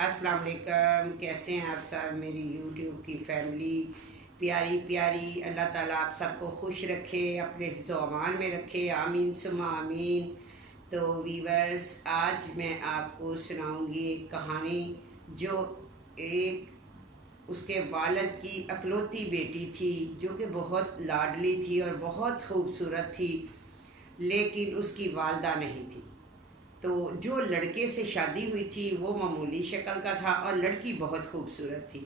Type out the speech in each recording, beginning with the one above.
अस्सलाम वालेकुम। कैसे हैं आप सब, मेरी यूट्यूब की फैमिली प्यारी प्यारी। अल्लाह ताला आप सबको खुश रखे, अपने हिफ्ज़ व अमान में रखे, आमीन सुम्मा आमीन। तो वीवर्स, आज मैं आपको सुनाऊंगी एक कहानी जो एक उसके वालिद की अकलौती बेटी थी, जो कि बहुत लाडली थी और बहुत खूबसूरत थी, लेकिन उसकी वालदा नहीं थी। तो जो लड़के से शादी हुई थी वो मामूली शक्ल का था और लड़की बहुत खूबसूरत थी।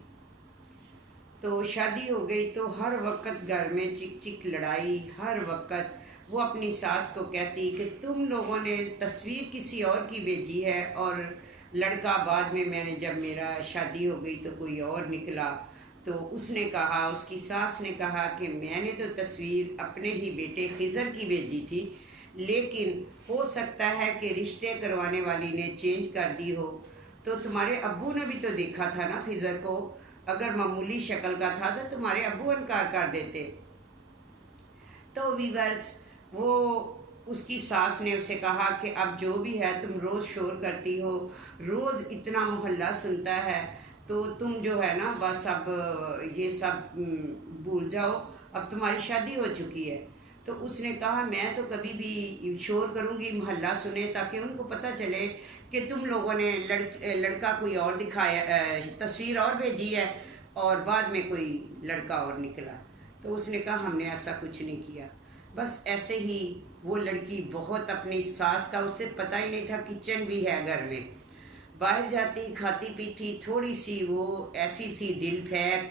तो शादी हो गई तो हर वक्त घर में चिक चिक लड़ाई। हर वक्त वो अपनी सास को कहती कि तुम लोगों ने तस्वीर किसी और की भेजी है, और लड़का बाद में मैंने जब मेरा शादी हो गई तो कोई और निकला। तो उसने कहा, उसकी सास ने कहा कि मैंने तो तस्वीर अपने ही बेटे खिज़र की भेजी थी, लेकिन हो सकता है कि रिश्ते करवाने वाली ने चेंज कर दी हो। तो तुम्हारे अब्बू ने भी तो देखा था ना खिज़र को, अगर मामूली शक्ल का था तो तुम्हारे अब्बू इनकार कर देते। तो वीवर्स, वो उसकी सास ने उसे कहा कि अब जो भी है, तुम रोज़ शोर करती हो, रोज़ इतना मोहल्ला सुनता है, तो तुम जो है ना बस अब ये सब भूल जाओ, अब तुम्हारी शादी हो चुकी है। तो उसने कहा मैं तो कभी भी शोर करूँगी, मोहल्ला सुने, ताकि उनको पता चले कि तुम लोगों ने लड़का कोई और दिखाया, तस्वीर और भेजी है और बाद में कोई लड़का और निकला। तो उसने कहा हमने ऐसा कुछ नहीं किया। बस ऐसे ही वो लड़की बहुत अपनी सास का, उससे पता ही नहीं था किचन भी है घर में, बाहर जाती खाती पीती, थोड़ी सी वो ऐसी थी दिल फेंक,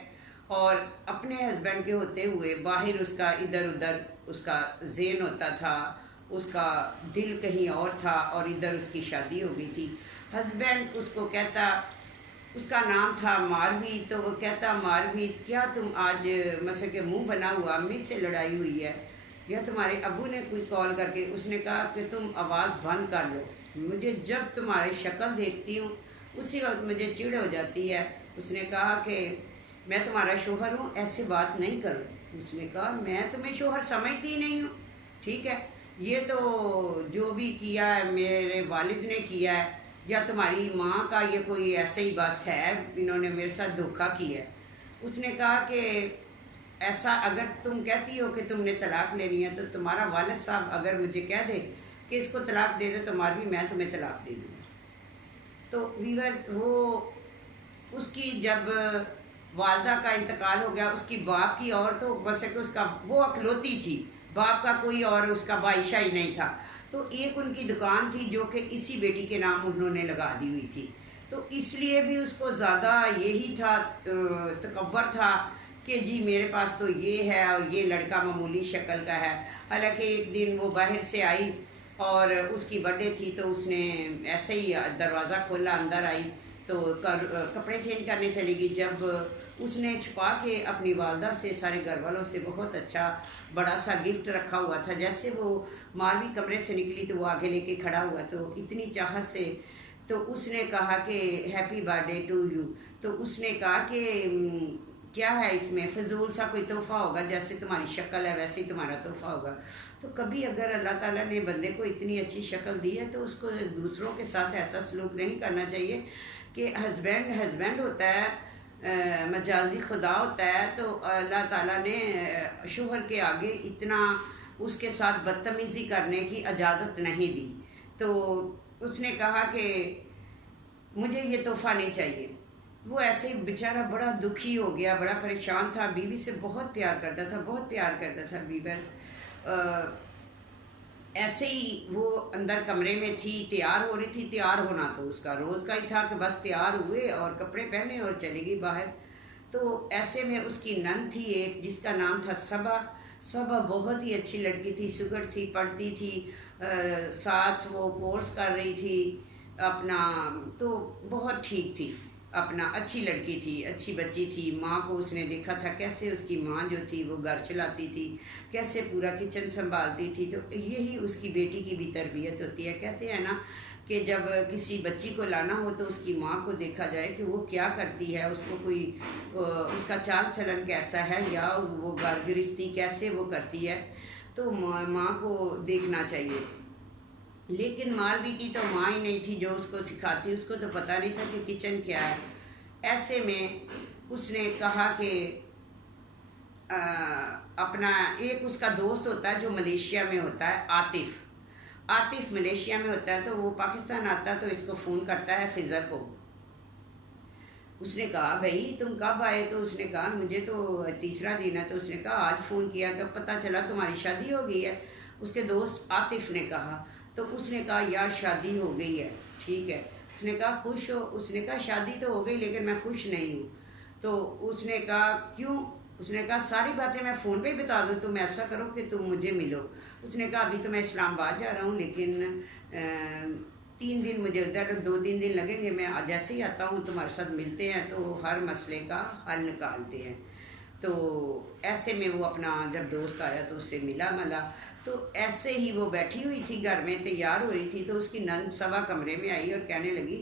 और अपने हस्बैंड के होते हुए बाहर उसका इधर उधर उसका ज़ेन होता था, उसका दिल कहीं और था, और इधर उसकी शादी हो गई थी। हस्बैंड उसको कहता, उसका नाम था मारवी, तो वो कहता मारवी क्या तुम आज मसे के मुंह बना हुआ, मुझसे लड़ाई हुई है, या तुम्हारे अबू ने कोई कॉल करके। उसने कहा कि तुम आवाज़ बंद कर लो, मुझे जब तुम्हारी शक्ल देखती हूँ उसी वक्त मुझे चिढ़ हो जाती है। उसने कहा कि मैं तुम्हारा शोहर हूँ, ऐसी बात नहीं करो। उसने कहा मैं तुम्हें शोहर समझती नहीं हूँ, ठीक है, ये तो जो भी किया है मेरे वालिद ने किया है, या तुम्हारी माँ का ये कोई ऐसे ही बस है, इन्होंने मेरे साथ धोखा किया है। उसने कहा कि ऐसा अगर तुम कहती हो कि तुमने तलाक लेनी है, तो तुम्हारा वालिद साहब अगर मुझे कह दे कि इसको तलाक दे दे तो मारवी मैं तुम्हें तलाक दे दूँगा। तो वीवर, वो उसकी जब वालदा का इंतकाल हो गया, उसकी बाप की और तो बस कि उसका वो अखलौती थी, बाप का कोई और उसका बाइशा ही नहीं था। तो एक उनकी दुकान थी जो कि इसी बेटी के नाम उन्होंने लगा दी हुई थी। तो इसलिए भी उसको ज़्यादा यही था, तकब्बर था कि जी मेरे पास तो ये है और ये लड़का मामूली शक्ल का है। हालांकि एक दिन वो बाहर से आई और उसकी बर्थडे थी, तो उसने ऐसे ही दरवाज़ा खोला, अंदर आई तो कपड़े चेंज करने चली गई। जब उसने छुपा के अपनी वालदा से, सारे घर वालों से बहुत अच्छा बड़ा सा गिफ्ट रखा हुआ था, जैसे वो मारवी कमरे से निकली तो वो आगे लेके खड़ा हुआ, तो इतनी चाहत से, तो उसने कहा कि हैप्पी बर्थडे टू यू। तो उसने कहा कि क्या है इसमें, फजूल सा कोई तोहफा होगा, जैसे तुम्हारी शक्ल है वैसे ही तुम्हारा तोहफा होगा। तो कभी अगर अल्लाह ताला ने बंदे को इतनी अच्छी शक्ल दी है तो उसको दूसरों के साथ ऐसा सलूक नहीं करना चाहिए कि हस्बैंड हस्बैंड होता है, मजाजी खुदा होता है। तो अल्लाह ताला ने शोहर के आगे इतना उसके साथ बदतमीज़ी करने की इजाज़त नहीं दी। तो उसने कहा कि मुझे ये तोहफ़ा नहीं चाहिए। वो ऐसे ही बेचारा बड़ा दुखी हो गया, बड़ा परेशान था, बीवी से बहुत प्यार करता था, बहुत प्यार करता था बीवर। ऐसे ही वो अंदर कमरे में थी, तैयार हो रही थी। तैयार होना तो उसका रोज़ का ही था कि बस तैयार हुए और कपड़े पहने और चली गई बाहर। तो ऐसे में उसकी नंद थी एक, जिसका नाम था सबा। सबा बहुत ही अच्छी लड़की थी, सुगर थी, पढ़ती थी, साथ वो कोर्स कर रही थी अपना, तो बहुत ठीक थी अपना, अच्छी लड़की थी, अच्छी बच्ची थी। माँ को उसने देखा था कैसे उसकी माँ जो थी वो घर चलाती थी, कैसे पूरा किचन संभालती थी। तो यही उसकी बेटी की भी तरबियत होती है। कहते हैं ना कि जब किसी बच्ची को लाना हो तो उसकी माँ को देखा जाए कि वो क्या करती है, उसको कोई उसका चाल चलन कैसा है, या वो घर गृहस्थी कैसे वो करती है, तो माँ को देखना चाहिए। लेकिन मालवी की तो माँ ही नहीं थी जो उसको सिखाती, उसको तो पता नहीं था कि किचन क्या है। ऐसे में उसने कहा कि अपना एक उसका दोस्त होता है जो मलेशिया में होता है, आतिफ। आतिफ मलेशिया में होता है, तो वो पाकिस्तान आता है तो इसको फ़ोन करता है खिज़र को। उसने कहा भाई तुम कब आए? तो उसने कहा मुझे तो तीसरा दिन है। तो उसने कहा आज फ़ोन किया तो पता चला तुम्हारी शादी हो गई है। उसके दोस्त आतिफ ने कहा। तो उसने कहा यार शादी हो गई है, ठीक है। उसने कहा खुश हो? उसने कहा शादी तो हो गई लेकिन मैं खुश नहीं हूँ। तो उसने कहा क्यों? उसने कहा सारी बातें मैं फ़ोन पे ही बता दूँ, तुम ऐसा करो कि तुम मुझे मिलो। उसने कहा अभी तो मैं इस्लामाबाद जा रहा हूँ, लेकिन 3 दिन मुझे उधर, 2-3 दिन लगेंगे। मैं जैसे ही आता हूँ तुम्हारे साथ मिलते हैं तो हर मसले का हल निकालते हैं। तो ऐसे में वो अपना जब दोस्त आया तो उससे मिला मला। तो ऐसे ही वो बैठी हुई थी घर में, तैयार हो रही थी, तो उसकी नंद सवा कमरे में आई और कहने लगी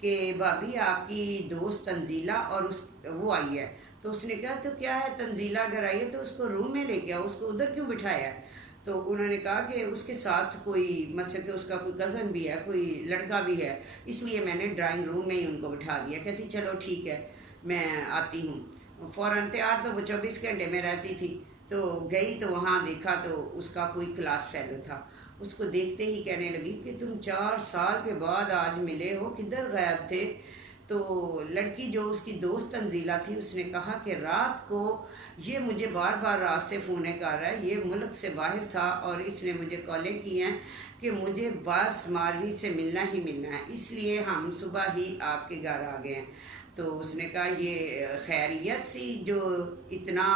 कि भाभी आपकी दोस्त तंजीला और उस वो आई है। तो उसने कहा तो क्या है, तंजीला अगर आई है तो उसको रूम में लेके आओ, उसको उधर क्यों बिठाया है? तो उन्होंने कहा कि उसके साथ कोई मतलब कि उसका कोई कज़न भी है, कोई लड़का भी है, इसलिए मैंने ड्राइंग रूम में ही उनको बिठा दिया। कहती चलो ठीक है मैं आती हूँ। फ़ौरन तैयार, तो वो 24 घंटे में रहती थी। तो गई तो वहाँ देखा तो उसका कोई क्लास फेलो था। उसको देखते ही कहने लगी कि तुम 4 साल के बाद आज मिले हो, किधर गायब थे? तो लड़की जो उसकी दोस्त तंजीला थी उसने कहा कि रात को ये मुझे बार बार रात से फ़ोन कर रहा है, ये मुल्क से बाहर था और इसने मुझे कॉलें की हैं कि मुझे बस मारवी से मिलना ही मिलना है, इसलिए हम सुबह ही आपके घर आ गए हैं। तो उसने कहा ये खैरियत सी जो इतना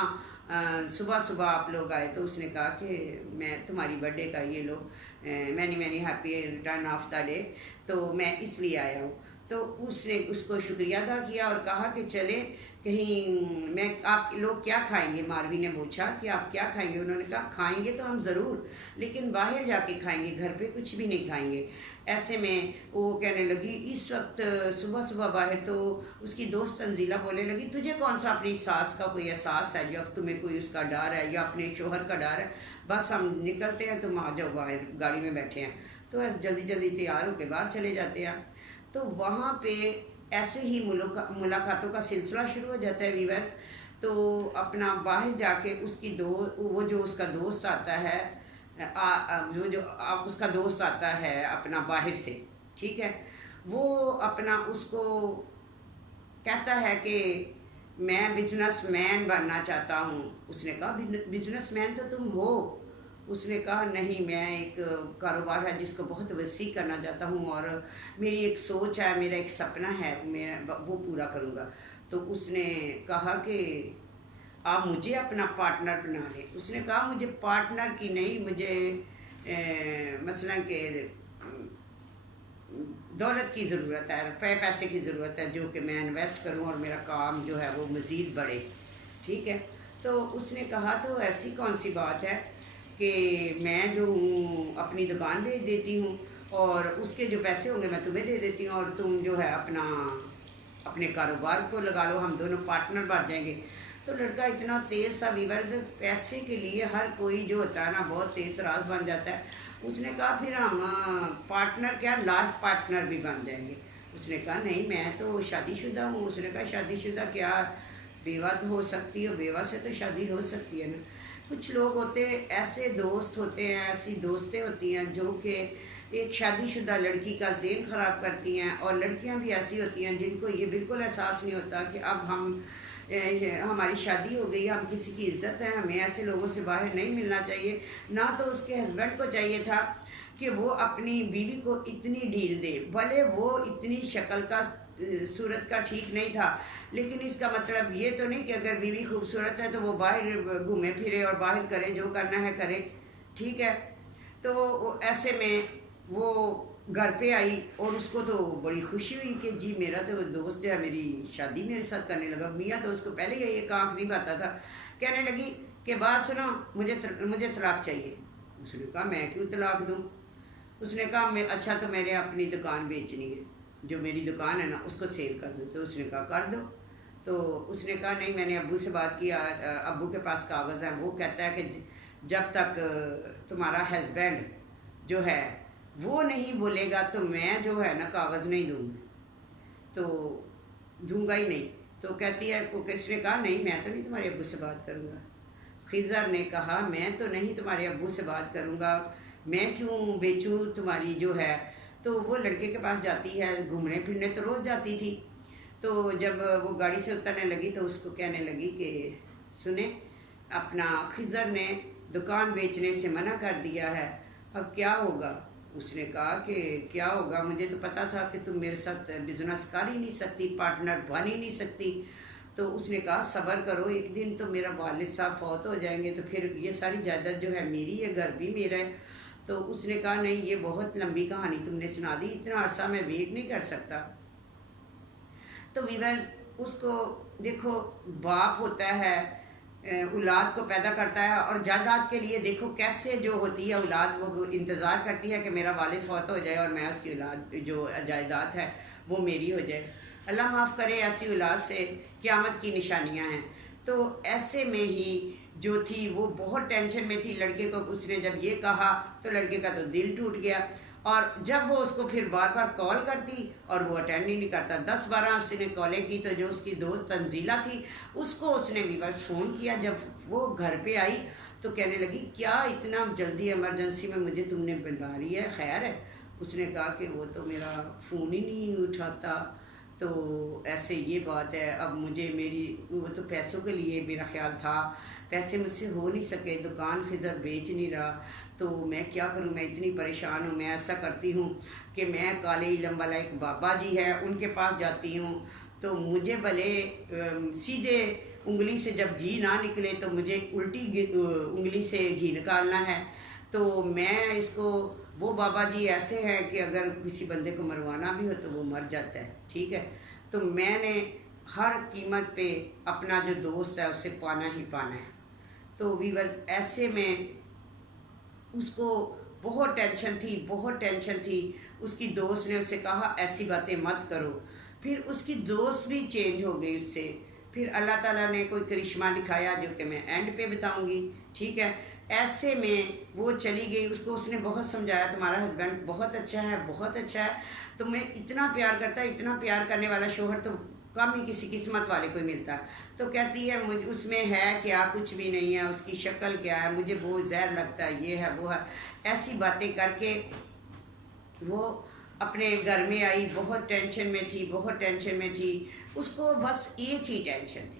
सुबह सुबह आप लोग आए? तो उसने कहा कि मैं तुम्हारी बर्थडे का ये लो, many many happy return of the day, तो मैं इसलिए आया हूँ। तो उसने उसको शुक्रिया अदा किया और कहा कि चले कहीं, मैं आप लोग क्या खाएंगे? मारवी ने पूछा कि आप क्या खाएंगे? उन्होंने कहा खाएंगे तो हम ज़रूर, लेकिन बाहर जाके खाएंगे, घर पे कुछ भी नहीं खाएंगे। ऐसे में वो कहने लगी इस वक्त सुबह सुबह बाहर। तो उसकी दोस्त तंजीला बोलने लगी तुझे कौन सा अपनी सास का कोई एहसास है या तुम्हें कोई उसका डर है या अपने शोहर का डर है? बस हम निकलते हैं, तुम आ जाओ बाहर, गाड़ी में बैठे हैं। तो ऐसे जल्दी जल्दी तैयार होकर बाहर चले जाते हैं। तो वहाँ पे ऐसे ही मुलाकातों का सिलसिला शुरू हो जाता है वीवर्स। तो अपना बाहर जाके उसकी वो जो उसका दोस्त आता है, उसका दोस्त आता है अपना बाहर से, ठीक है, वो अपना उसको कहता है कि मैं बिजनेसमैन बनना चाहता हूँ। उसने कहा बिजनेसमैन तो तुम हो। उसने कहा नहीं, मैं एक कारोबार है जिसको बहुत वसी करना चाहता हूँ और मेरी एक सोच है, मेरा एक सपना है, मैं वो पूरा करूँगा। तो उसने कहा कि आप मुझे अपना पार्टनर बना लें। उसने कहा मुझे पार्टनर की नहीं, मुझे मसलन के दौलत की ज़रूरत है, रुपये पैसे की ज़रूरत है जो कि मैं इन्वेस्ट करूं और मेरा काम जो है वो मज़ीद बढ़े, ठीक है। तो उसने कहा तो ऐसी कौन सी बात है कि मैं जो हूँ अपनी दुकान भेज देती हूँ और उसके जो पैसे होंगे मैं तुम्हें दे देती हूँ और तुम जो है अपने कारोबार को लगा लो, हम दोनों पार्टनर बन जाएंगे। तो लड़का इतना तेज़ था वीवर्स, पैसे के लिए हर कोई जो होता है ना बहुत तेज़ राज बन जाता है। उसने कहा फिर हम पार्टनर क्या, लाइफ पार्टनर भी बन जाएंगे। उसने कहा नहीं मैं तो शादीशुदा हूँ। उसने कहा शादीशुदा क्या, बेवा तो हो सकती हो, बेवा से तो शादी हो सकती है ना। कुछ लोग होते ऐसे दोस्त होते हैं, ऐसी दोस्तें होती हैं जो कि एक शादीशुदा लड़की का ज़हन ख़राब करती हैं, और लड़कियां भी ऐसी होती हैं जिनको ये बिल्कुल एहसास नहीं होता कि अब हमारी शादी हो गई, हम किसी की इज्जत है, हमें ऐसे लोगों से बाहर नहीं मिलना चाहिए। ना तो उसके हस्बैंड को चाहिए था कि वो अपनी बीवी को इतनी ढील दे, भले वो इतनी शक्ल का सूरत का ठीक नहीं था, लेकिन इसका मतलब ये तो नहीं कि अगर बीवी खूबसूरत है तो वो बाहर घूमे फिरे और बाहर करे, जो करना है करे, ठीक है। तो ऐसे में वो घर पे आई और उसको तो बड़ी खुशी हुई कि जी मेरा तो दोस्त है मेरी शादी मेरे साथ करने लगा। मियाँ तो उसको पहले ही एक आँख नहीं पाता था। कहने लगी कि बात सुनो, मुझे तलाक चाहिए। उसने कहा मैं क्यों तलाक दूँ? उसने कहा मैं अच्छा तो मेरे अपनी दुकान बेचनी है, जो मेरी दुकान है ना उसको सेल कर दो। तो उसने कहा कर दो। तो उसने कहा नहीं, मैंने अब्बू से बात किया, अब्बू के पास कागज़ हैं, वो कहता है कि जब तक तुम्हारा हस्बैंड जो है वो नहीं बोलेगा तो मैं जो है ना कागज़ नहीं दूंगी, तो दूंगा ही नहीं। तो कहती है, को किसने कहा, नहीं मैं तो नहीं तुम्हारे अब्बू से बात करूंगा। खिज़र ने कहा, मैं तो नहीं तुम्हारे अब्बू से बात करूंगा, मैं क्यों बेचूं तुम्हारी जो है। तो वो लड़के के पास जाती है, घूमने फिरने तो रोज़ जाती थी। तो जब वो गाड़ी से उतरने लगी तो उसको कहने लगी कि सुने, अपना खिज़र ने दुकान बेचने से मना कर दिया है, अब क्या होगा। उसने कहा कि क्या होगा, मुझे तो पता था कि तुम मेरे साथ बिजनेस कर ही नहीं सकती, पार्टनर बन ही नहीं सकती। तो उसने कहा सब्र करो, एक दिन तो मेरा वालिद साहब फौत हो जाएंगे तो फिर ये सारी जायदाद जो है मेरी है, घर भी मेरा है। तो उसने कहा नहीं, ये बहुत लंबी कहानी तुमने सुना दी, इतना अरसा मैं वेट नहीं कर सकता। तो वीवर्स, उसको देखो, बाप होता है, औलाद को पैदा करता है, और जायदाद के लिए देखो कैसे जो होती है औलाद, वो इंतज़ार करती है कि मेरा वालिद फौत हो जाए और मैं उसकी औलाद जो जायदाद है वो मेरी हो जाए। अल्लाह माफ़ करे, ऐसी औलाद से क़यामत की निशानियां हैं। तो ऐसे में ही जो थी वो बहुत टेंशन में थी। लड़के को उसने जब ये कहा तो लड़के का तो दिल टूट गया, और जब वो उसको फिर बार बार कॉल करती और वो अटेंड ही नहीं करता। 10-12 उसने कॉलें की तो जो उसकी दोस्त तंजीला थी उसको उसने वीवर्स फ़ोन किया। जब वो घर पे आई तो कहने लगी, क्या इतना जल्दी इमरजेंसी में मुझे तुमने बुला रही है, खैर है। उसने कहा कि वो तो मेरा फ़ोन ही नहीं उठाता, तो ऐसे ये बात है। अब मुझे मेरी वो तो पैसों के लिए मेरा ख्याल था, पैसे मुझसे हो नहीं सके, दुकान खिज़र बेच नहीं रहा, तो मैं क्या करूं, मैं इतनी परेशान हूं। मैं ऐसा करती हूं कि मैं काले इलम वाला एक बाबा जी है उनके पास जाती हूं, तो मुझे भले सीधे उंगली से जब घी ना निकले तो मुझे उल्टी उंगली से घी निकालना है। तो मैं इसको, वो बाबा जी ऐसे हैं कि अगर किसी बंदे को मरवाना भी हो तो वो मर जाता है, ठीक है। तो मैंने हर कीमत पे अपना जो दोस्त है उससे पाना ही पाना है। तो वीवर्स, ऐसे में उसको बहुत टेंशन थी, बहुत टेंशन थी। उसकी दोस्त ने उससे कहा ऐसी बातें मत करो। फिर उसकी दोस्त भी चेंज हो गई उससे। फिर अल्लाह ताला ने कोई करिश्मा दिखाया जो कि मैं एंड पे बताऊंगी, ठीक है। ऐसे में वो चली गई, उसको उसने बहुत समझाया तुम्हारा हस्बैंड बहुत अच्छा है, बहुत अच्छा है, तुम्हें इतना प्यार करता है, इतना प्यार करने वाला शोहर तो कम ही किसी किस्मत वाले को मिलता है। तो कहती है मुझे उसमें है क्या, कुछ भी नहीं है, उसकी शक्ल क्या है, मुझे वो जहर लगता है, ये है वो है। ऐसी बातें करके वो अपने घर में आई, बहुत टेंशन में थी, बहुत टेंशन में थी। उसको बस एक ही टेंशन थी,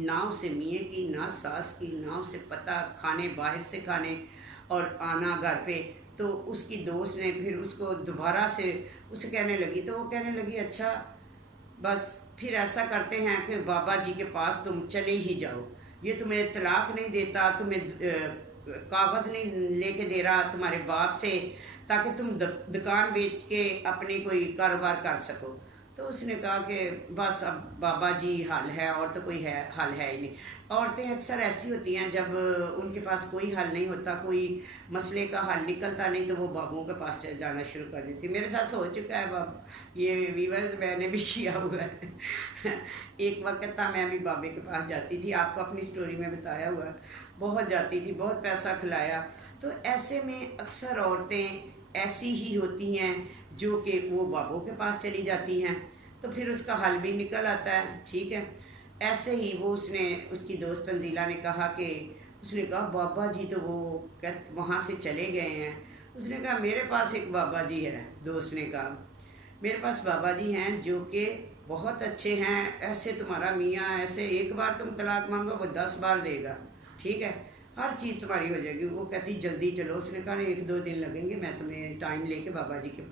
ना उसे मियाँ की, ना सास की, ना उसे पता खाने बाहर से खाने और आना घर पे। तो उसकी दोस्त ने फिर उसको दोबारा से उसे कहने लगी, तो वो कहने लगी अच्छा बस फिर ऐसा करते हैं कि बाबा जी के पास तुम चले ही जाओ, ये तुम्हें तलाक नहीं देता, तुम्हें कागज़ नहीं लेके दे रहा तुम्हारे बाप से, ताकि तुम दुकान बेच के अपनी कोई कारोबार कर सको। तो उसने कहा कि बस अब बाबा जी हल है, और तो कोई हल है ही नहीं। औरतें अक्सर ऐसी होती हैं, जब उनके पास कोई हल नहीं होता, कोई मसले का हल निकलता नहीं, तो वो बाबुओं के पास जाना शुरू कर देती। मेरे साथ हो चुका है बाब, ये वीवर्स मैंने भी किया हुआ है। एक वक्त था मैं भी बाबे के पास जाती थी, आपको अपनी स्टोरी में बताया हुआ है, बहुत जाती थी, बहुत पैसा खिलाया। तो ऐसे में अक्सर औरतें ऐसी ही होती हैं जो कि वो बाबों के पास चली जाती हैं, तो फिर उसका हल भी निकल आता है, ठीक है। ऐसे ही वो उसकी दोस्त तंजीला ने कहा कि उसने कहा बाबा जी तो वो वहाँ से चले गए हैं। उसने कहा मेरे पास एक बाबा जी है। दोस्त ने कहा मेरे पास बाबा जी हैं जो कि बहुत अच्छे हैं, ऐसे तुम्हारा मियाँ, ऐसे एक बार तुम तलाक मांगो वो 10 बार देगा, ठीक है, हर चीज़ तुम्हारी हो जाएगी। वो कहती जल्दी चलो। उसने कहा 1-2 दिन लगेंगे, मैं तुम्हें टाइम लेके बाबा जी के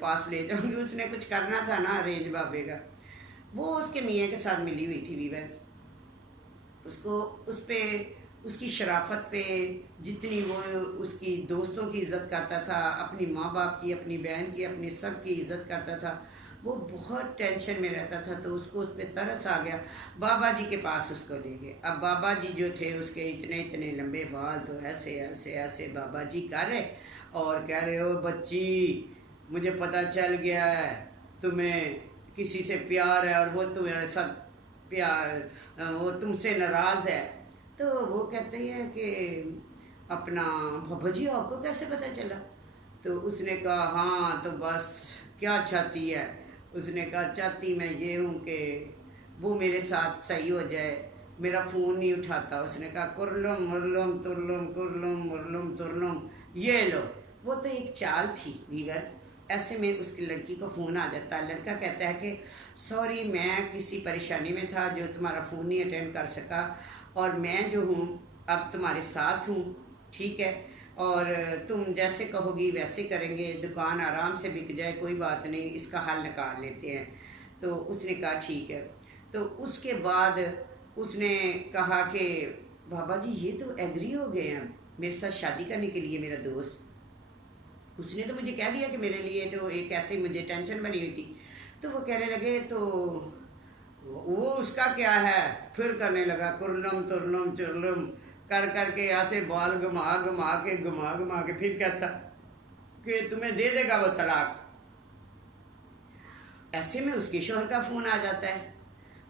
पास ले जाऊंगी। उसने कुछ करना था ना अरेंज बाबे का। वो उसके मियाँ के साथ मिली हुई थी वीवर्स। उसको उस पे, उसकी शराफत पे जितनी वो उसकी दोस्तों की इज़्ज़त करता था, अपनी माँ बाप की, अपनी बहन की, अपनी सब की इज़्ज़त करता था, वो बहुत टेंशन में रहता था। तो उसको उस पर तरस आ गया, बाबा जी के पास उसको ले गए। अब बाबा जी जो थे उसके इतने इतने लंबे बाल, तो ऐसे ऐसे ऐसे बाबा जी कर रहे और कह रहे हो बच्ची, मुझे पता चल गया है तुम्हें किसी से प्यार है और वो तुम्हारे साथ प्यार, वो तुमसे नाराज़ है। तो वो कहते हैं कि अपना बाबा जी आपको कैसे पता चला। तो उसने कहा हाँ तो बस क्या चाहती है। उसने कहा चाहती मैं ये हूँ कि वो मेरे साथ सही हो जाए, मेरा फ़ोन नहीं उठाता। उसने कहा कुरलुम मुरलुम तुरलुम कुरलुम मुरलुम तुरलुम, ये लो। वो तो एक चाल थी वीवर्स। ऐसे में उसकी लड़की को फ़ोन आ जाता है, लड़का कहता है कि सॉरी मैं किसी परेशानी में था जो तुम्हारा फ़ोन नहीं अटेंड कर सका, और मैं जो हूँ अब तुम्हारे साथ हूँ, ठीक है, और तुम जैसे कहोगी वैसे करेंगे, दुकान आराम से बिक जाए, कोई बात नहीं, इसका हल निकाल लेते हैं। तो उसने कहा ठीक है। तो उसके बाद उसने कहा कि बाबा जी ये तो एग्री हो गए हैं मेरे साथ शादी करने के लिए, मेरा दोस्त। उसने तो मुझे कह दिया कि मेरे लिए तो एक ऐसे मुझे टेंशन बनी हुई थी। तो वो कहने लगे तो वो उसका क्या है, फिर करने लगा कुरलम तुरलम चुरलम कर करके ऐसे बाल घुमा घुमा के फिर कहता कि तुम्हें दे देगा वो तलाक। ऐसे में उसके शोहर का फोन आ जाता है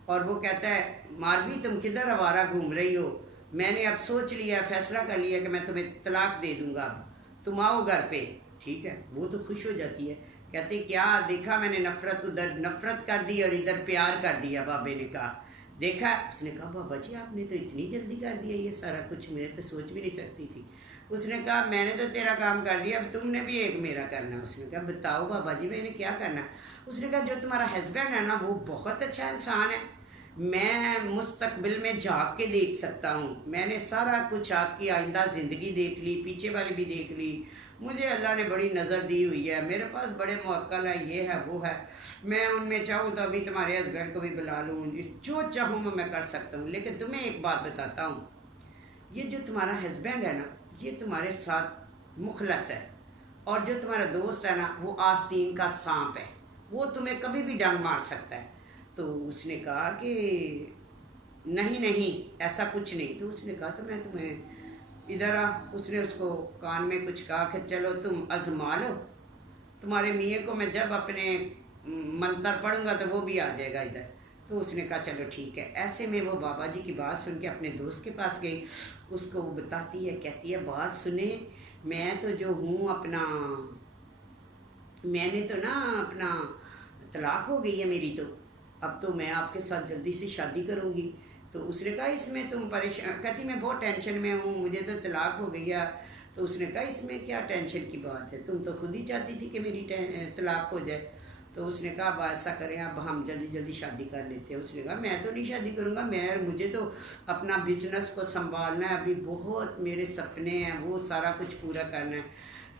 और वो कहता है मारवी तुम किधर आवारा घूम रही हो, मैंने अब सोच लिया, फैसला कर लिया कि मैं तुम्हें तलाक दे दूंगा, अब तुम आओ घर पे। ठीक है, वो तो खुश हो जाती है, कहते क्या देखा मैंने, नफरत उधर नफरत कर दी और इधर प्यार कर दिया। बाबे ने कहा देखा। उसने कहा बाबा जी आपने तो इतनी जल्दी कर दिया ये सारा कुछ, मैं तो सोच भी नहीं सकती थी। उसने कहा मैंने तो तेरा काम कर दिया, अब तुमने भी एक मेरा करना। उसने कहा बताओ बाबा जी मैंने क्या करना। उसने कहा जो तुम्हारा हस्बैंड है ना वो बहुत अच्छा इंसान है, मैं मुस्तकबिल में झाँक के देख सकता हूँ, मैंने सारा कुछ आपकी आइंदा ज़िंदगी देख ली, पीछे वाली भी देख ली, मुझे अल्लाह ने बड़ी नज़र दी हुई है, मेरे पास बड़े मुअक्कल है, ये है वो है, मैं उनमें चाहूँ तो अभी तुम्हारे हस्बैंड को भी बुला लूँ, जो चाहूँ मैं कर सकता हूँ। लेकिन तुम्हें एक बात बताता हूँ, ये जो तुम्हारा हस्बैंड है ना ये तुम्हारे साथ मुखलस है, और जो तुम्हारा दोस्त है ना वो आस्तीन का सांप है, वो तुम्हें कभी भी डंग मार सकता है। तो उसने कहा कि नहीं नहीं ऐसा कुछ नहीं। तो उसने कहा तो मैं तुम्हें इधर आ। उसने उसको कान में कुछ कहा कि चलो तुम आजमा लो, तुम्हारे मियाँ को मैं जब अपने मंत्र पढ़ूंगा तो वो भी आ जाएगा इधर। तो उसने कहा चलो ठीक है। ऐसे में वो बाबा जी की बात सुन के अपने दोस्त के पास गई, उसको वो बताती है, कहती है बात सुने, मैं तो जो हूँ अपना, मैंने तो ना अपना तलाक हो गई है मेरी, तो अब तो मैं आपके साथ जल्दी से शादी करूँगी। तो उसने कहा इसमें तुम परेशान, कहती मैं बहुत टेंशन में हूँ, मुझे तो तलाक हो गई है। तो उसने कहा इसमें क्या टेंशन की बात है, तुम तो खुद ही चाहती थी कि मेरी तलाक हो जाए। तो उसने कहा अब ऐसा करें, अब हम जल्दी जल्दी शादी कर लेते हैं। उसने कहा मैं तो नहीं शादी करूँगा, मुझे तो अपना बिजनेस को संभालना है, अभी बहुत मेरे सपने हैं, वो सारा कुछ पूरा करना है।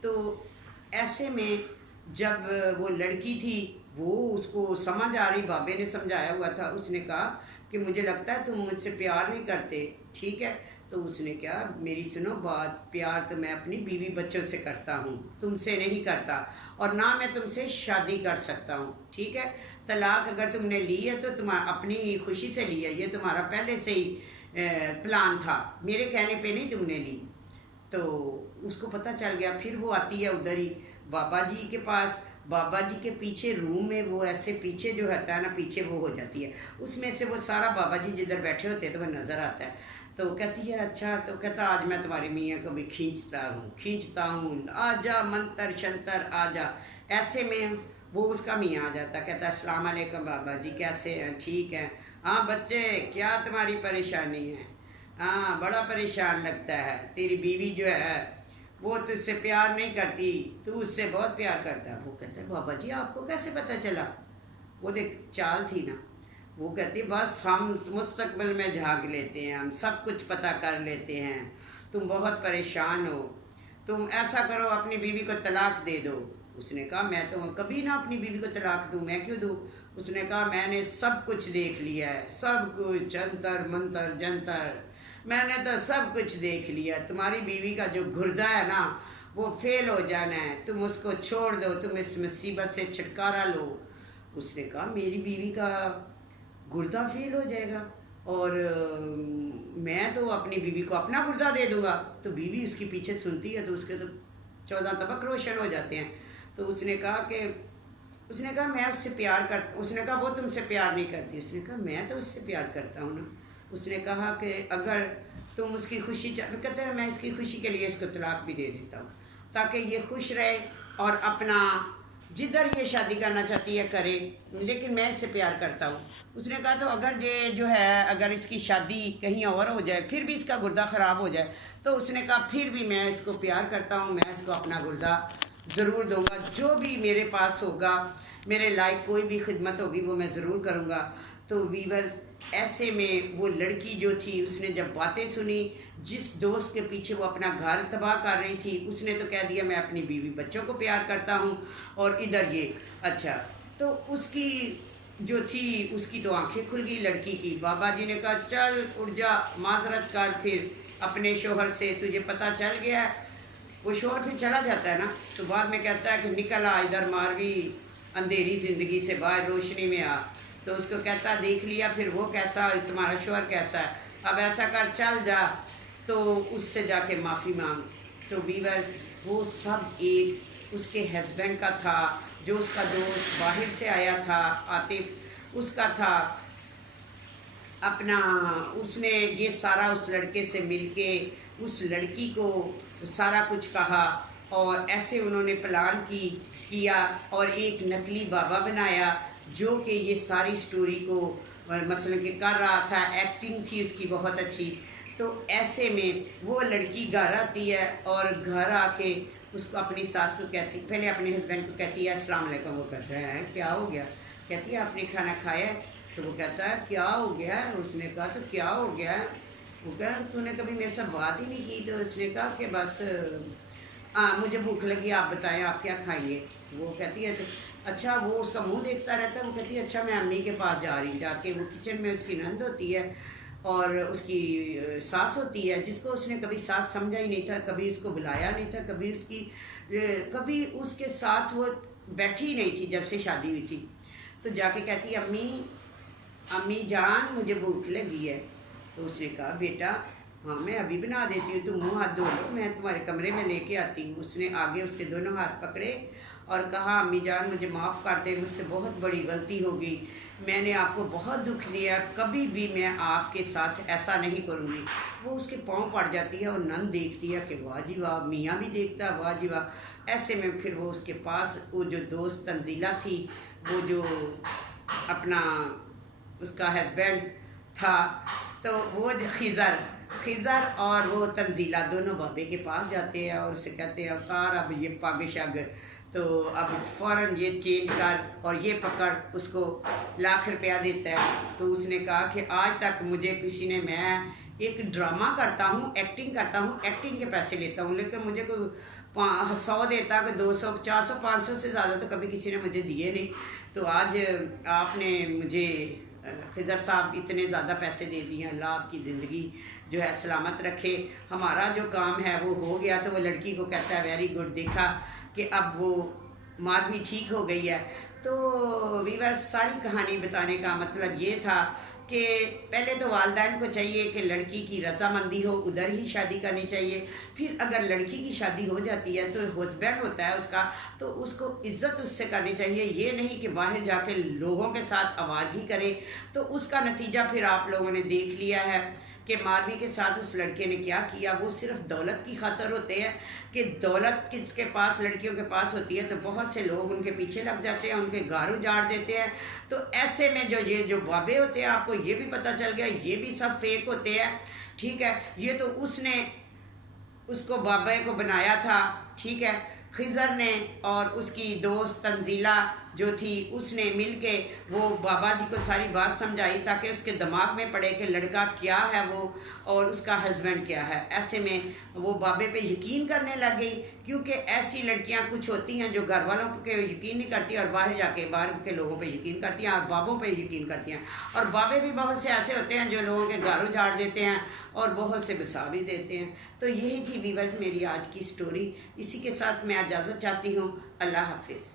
तो ऐसे में जब वो लड़की थी वो उसको समझ आ रही, बाबे ने समझाया हुआ था, उसने कहा कि मुझे लगता है तुम मुझसे प्यार नहीं करते, ठीक है। तो उसने क्या, मेरी सुनो बात, प्यार तो मैं अपनी बीवी बच्चों से करता हूँ, तुमसे नहीं करता, और ना मैं तुमसे शादी कर सकता हूँ, ठीक है। तलाक अगर तुमने ली है तो तुम अपनी खुशी से ली है, ये तुम्हारा पहले से ही प्लान था, मेरे कहने पे नहीं तुमने ली। तो उसको पता चल गया। फिर वो आती है उधर ही बाबा जी के पास, बाबा जी के पीछे रूम में वो ऐसे पीछे जो होता है ना, पीछे वो हो जाती है, उसमें से वो सारा बाबा जी जिधर बैठे होते हैं तो वो नज़र आता है। तो कहती है अच्छा, तो कहता आज मैं तुम्हारी मियाँ को भी खींचता हूँ, आजा मंतर शंतर आजा। ऐसे में वो उसका मियाँ आ जाता, कहता अस्सलाम वालेकुम बाबा जी कैसे हैं, ठीक है, हाँ बच्चे क्या तुम्हारी परेशानी है, हाँ बड़ा परेशान लगता है, तेरी बीवी जो है वो तुझसे प्यार नहीं करती, तू उससे बहुत प्यार करता है। वो कहता है बाबा जी आपको कैसे पता चला। वो देख चाल थी ना, वो कहती बस हम मुस्तकबिल में झांक लेते हैं, हम सब कुछ पता कर लेते हैं, तुम बहुत परेशान हो, तुम ऐसा करो अपनी बीवी को तलाक दे दो। उसने कहा मैं तो कभी ना अपनी बीवी को तलाक दूँ, मैं क्यों दूँ। उसने कहा मैंने सब कुछ देख लिया है, सब कुछ, जंतर मंतर जंतर, मैंने तो सब कुछ देख लिया, तुम्हारी बीवी का जो गुर्दा है ना वो फेल हो जाना है, तुम उसको छोड़ दो, तुम इस मुसीबत से छुटकारा लो। उसने कहा मेरी बीवी का गुर्दा फेल हो जाएगा और मैं तो अपनी बीवी को अपना गुर्दा दे दूंगा। तो बीवी उसके पीछे सुनती है तो उसके तो 14 तबक रोशन हो जाते हैं। तो उसने कहा मैं उससे प्यार कर, उसने कहा वो तुमसे प्यार नहीं करती। उसने कहा मैं तो उससे प्यार करता हूँ ना। उसने कहा कि अगर तुम उसकी खुशी कहते हैं मैं इसकी खुशी के लिए इसको तलाक भी दे देता हूँ। ताकि ये खुश रहे और अपना जिधर ये शादी करना चाहती है करे, लेकिन मैं इससे प्यार करता हूँ। उसने कहा तो अगर ये जो है अगर इसकी शादी कहीं और हो जाए फिर भी इसका गुर्दा ख़राब हो जाए, तो उसने कहा फिर भी मैं इसको प्यार करता हूँ, मैं इसको अपना गुर्दा ज़रूर दूंगा, जो भी मेरे पास होगा, मेरे लायक कोई भी खिदमत होगी वो मैं ज़रूर करूँगा। तो वीवर्स, ऐसे में वो लड़की जो थी उसने जब बातें सुनी, जिस दोस्त के पीछे वो अपना घर तबाह कर रही थी, उसने तो कह दिया मैं अपनी बीवी बच्चों को प्यार करता हूँ, और इधर ये अच्छा। तो उसकी जो थी उसकी तो आंखें खुल गई लड़की की। बाबा जी ने कहा चल उठ जा, माजरत कर फिर अपने शोहर से, तुझे पता चल गया है। वो शोहर फिर चला जाता है ना, तो बाद में कहता है कि निकल आ इधर मारवी अंधेरी ज़िंदगी से बाहर, रोशनी में आ। तो उसको कहता देख लिया फिर वो कैसा और तुम्हारा शोहर कैसा है, अब ऐसा कर चल जा, तो उससे जाके माफ़ी मांग। तो वीवर्स, वो सब एक उसके हस्बैंड का था, जो उसका दोस्त बाहर से आया था आतिफ, उसका था अपना। उसने ये सारा उस लड़के से मिलके उस लड़की को सारा कुछ कहा, और ऐसे उन्होंने प्लान किया और एक नकली बाबा बनाया जो कि ये सारी स्टोरी को मसलन के कर रहा था। एक्टिंग थी उसकी बहुत अच्छी। तो ऐसे में वो लड़की घर आती है और घर आके उसको अपनी सास को कहती, पहले अपने हस्बैंड को कहती है अस्सलाम वालेकुम। वो कहता है क्या हो गया, कहती है आपने खाना खाया है? तो वो कहता है क्या हो गया। उसने कहा तो क्या हो गया। वो कहा तूने कभी मेरे साथ बात ही नहीं की। तो उसने कहा कि बस मुझे भूख लगी, आप बताएं आप क्या खाएंगे। वो कहती है तो अच्छा, वो उसका मुंह देखता रहता है। वो कहती है अच्छा मैं अम्मी के पास जा रही हूँ। जाके वो किचन में उसकी नंद होती है और उसकी सास होती है, जिसको उसने कभी सास समझा ही नहीं था, कभी उसको बुलाया नहीं था, कभी उसके साथ वो बैठी ही नहीं थी जब से शादी हुई थी। तो जाके कहती है अम्मी जान मुझे भूख लगी है। तो उसने कहा बेटा हाँ मैं अभी बना देती हूँ, तुम मुँह हाथ धो लो, मैं तुम्हारे कमरे में लेके आती हूँ। उसने आगे उसके दोनों हाथ पकड़े और कहा अम्मी जान मुझे माफ़ कर दे, मुझसे बहुत बड़ी गलती हो गई, मैंने आपको बहुत दुख दिया, कभी भी मैं आपके साथ ऐसा नहीं करूँगी। वो उसके पाँव पड़ जाती है और नंद देखती है कि वाह जी वाह, मियाँ भी देखता है वाह जी वाह। ऐसे में फिर वो उसके पास वो जो दोस्त तंजीला थी, वो जो अपना उसका हस्बैंड था, तो वो जो खिज़र और वो तंजीला दोनों बाबे के पास जाते हैं और उसे कहते हैं अवतार अब ये पग शग, तो अब फ़ौरन ये चेंज कर और ये पकड़। उसको लाख रुपया देता है। तो उसने कहा कि आज तक मुझे किसी ने, मैं एक ड्रामा करता हूँ, एक्टिंग करता हूँ, एक्टिंग के पैसे लेता हूँ, लेकिन मुझे कोई 100 देता कि 200 400 500 से ज़्यादा तो कभी किसी ने मुझे दिए नहीं। तो आज आपने मुझे खिज़र साहब इतने ज़्यादा पैसे दे दिए, अल्लाह आपकी ज़िंदगी जो है सलामत रखे, हमारा जो काम है वो हो गया। तो वो लड़की को कहता है वेरी गुड, देखा कि अब वो मार भी ठीक हो गई है। तो वीवर्स, सारी कहानी बताने का मतलब ये था कि पहले तो वालिदैन को चाहिए कि लड़की की रजामंदी हो, उधर ही शादी करनी चाहिए। फिर अगर लड़की की शादी हो जाती है तो हस्बैंड होता है उसका, तो उसको इज्जत उससे करनी चाहिए, ये नहीं कि बाहर जाके लोगों के साथ आवाज़गी करे। तो उसका नतीजा फिर आप लोगों ने देख लिया है कि मारवी के साथ उस लड़के ने क्या किया। वो सिर्फ दौलत की खातर होते हैं कि दौलत किसके पास, लड़कियों के पास होती है तो बहुत से लोग उनके पीछे लग जाते हैं, उनके घर उजाड़ देते हैं। तो ऐसे में जो बाबे होते हैं, आपको ये भी पता चल गया, ये भी सब फेक होते हैं, ठीक है। ये तो उसने उसको बाबे को बनाया था, ठीक है। खिज़र ने और उसकी दोस्त तंजीला जो थी उसने मिलके वो बाबा जी को सारी बात समझाई ताकि उसके दिमाग में पड़े कि लड़का क्या है वो और उसका हस्बैंड क्या है। ऐसे में वो बाबे पे यकीन करने लग गई, क्योंकि ऐसी लड़कियां कुछ होती हैं जो घर वालों पे यकीन नहीं करती और बाहर जाके बाहर के लोगों पे यकीन करती हैं और बाबों पे यकीन करती हैं। और बाबे भी बहुत से ऐसे होते हैं जो लोगों के घर उजाड़ देते हैं और बहुत से बसा भी देते हैं। तो यही थी वीवर्स मेरी आज की स्टोरी। इसी के साथ मैं इजाज़त चाहती हूँ। अल्लाह हाफिज़।